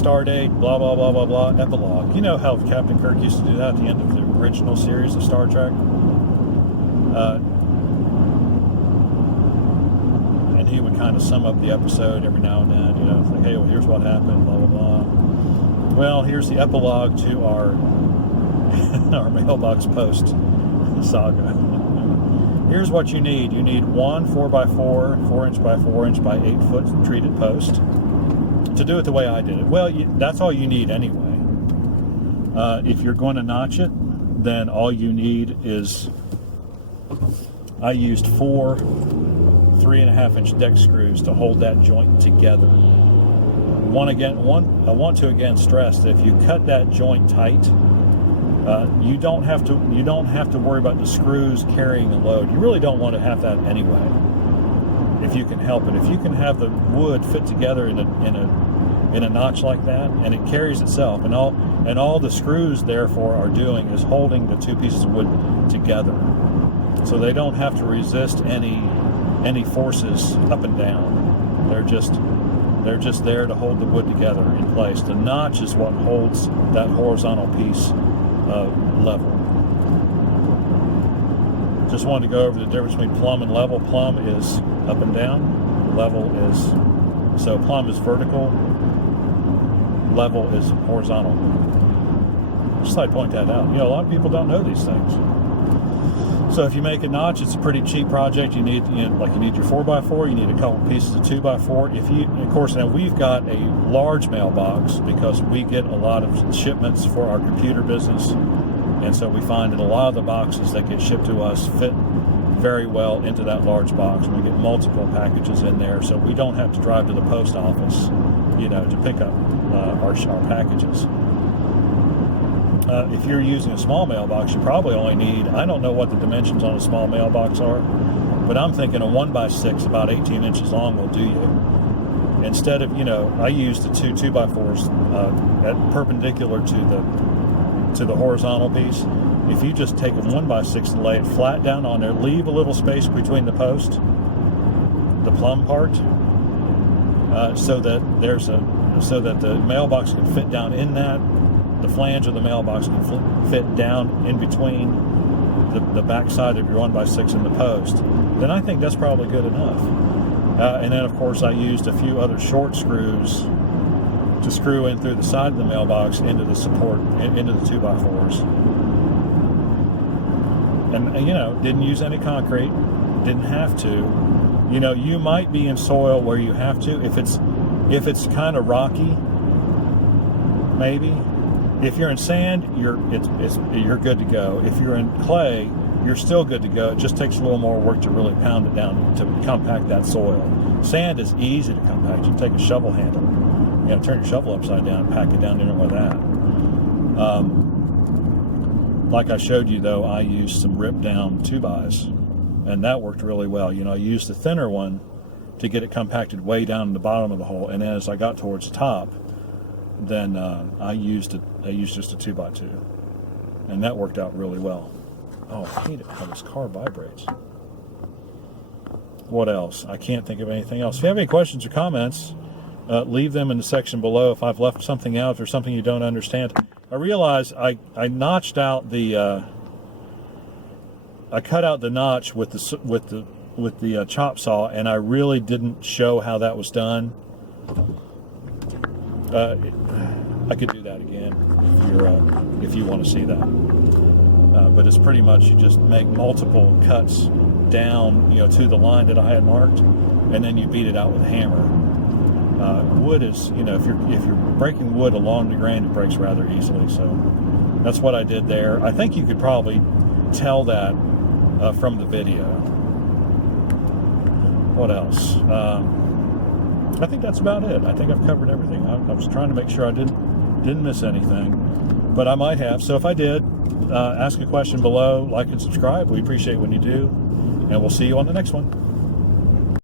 Stardate, blah, blah, blah, blah, blah, Epilogue. You know how Captain Kirk used to do that at the end of the original series of Star Trek? And he would kind of sum up the episode every now and then, you know, it's like, hey, well, here's what happened, blah, blah, blah. Well, here's the epilogue to our our mailbox post saga. Here's what you need. You need one 4x4, 4" by 4" by 8" treated post to do it the way I did it. Well, that's all you need anyway. If you're going to notch it, then all you need is, I used 4 3.5" deck screws to hold that joint together. I want to again stress that if you cut that joint tight, you don't have to worry about the screws carrying the load. You really don't want to have that anyway, if you can help it. If you can have the wood fit together in a notch like that, and it carries itself, and all the screws therefore are doing is holding the two pieces of wood together, so they don't have to resist any forces up and down. They're just there to hold the wood together in place. The notch is what holds that horizontal piece level. Just wanted to go over the difference between plumb and level. Plumb is up and down. Level is, so plumb is vertical. Level is horizontal. Just thought I'd point that out. You know, a lot of people don't know these things. So if you make a notch, it's a pretty cheap project. You need your 4x4. You need a couple pieces of 2x4. Of course, now we've got a large mailbox because we get a lot of shipments for our computer business, and so we find that a lot of the boxes that get shipped to us fit very well into that large box. We get multiple packages in there, so we don't have to drive to the post office, to pick up our packages. If you're using a small mailbox, you probably only need, I don't know what the dimensions on a small mailbox are, but I'm thinking a 1x6 about 18 inches long will do you. Instead of, I used the two 2x4s at perpendicular to the horizontal piece. If you just take a 1x6 and lay it flat down on there, leave a little space between the post, the plumb part, so that the mailbox can fit down in that. The flange of the mailbox can fit down in between the back side of your 1x6 and the post, then I think that's probably good enough. And then, of course, I used a few other short screws to screw in through the side of the mailbox into the support, into the 2x4s. And, didn't use any concrete, didn't have to. You might be in soil where you have to. If it's kind of rocky, maybe. If you're in sand, you're good to go. If you're in clay, you're still good to go. It just takes a little more work to really pound it down to compact that soil. Sand is easy to compact. You take a shovel handle, turn your shovel upside down and pack it down in with that. Like I showed you, though, I used some ripped down 2x, and that worked really well. I used the thinner one to get it compacted way down in the bottom of the hole, and then as I got towards the top, then I used just a 2x2, and that worked out really well. Oh, I hate it how this car vibrates. What else? I can't think of anything else. If you have any questions or comments, leave them in the section below. If I've left something out or something you don't understand, I realize I notched out the I cut out the notch with the chop saw, and I really didn't show how that was done. I could do that again if you want to see that. But it's pretty much you just make multiple cuts down, to the line that I had marked, and then you beat it out with a hammer. Wood is, if you're breaking wood along the grain, it breaks rather easily. So that's what I did there. I think you could probably tell that from the video. What else? I think that's about it. I think I've covered everything. I was trying to make sure I didn't miss anything, but I might have. So if I did, ask a question below, like and subscribe. We appreciate when you do, and we'll see you on the next one.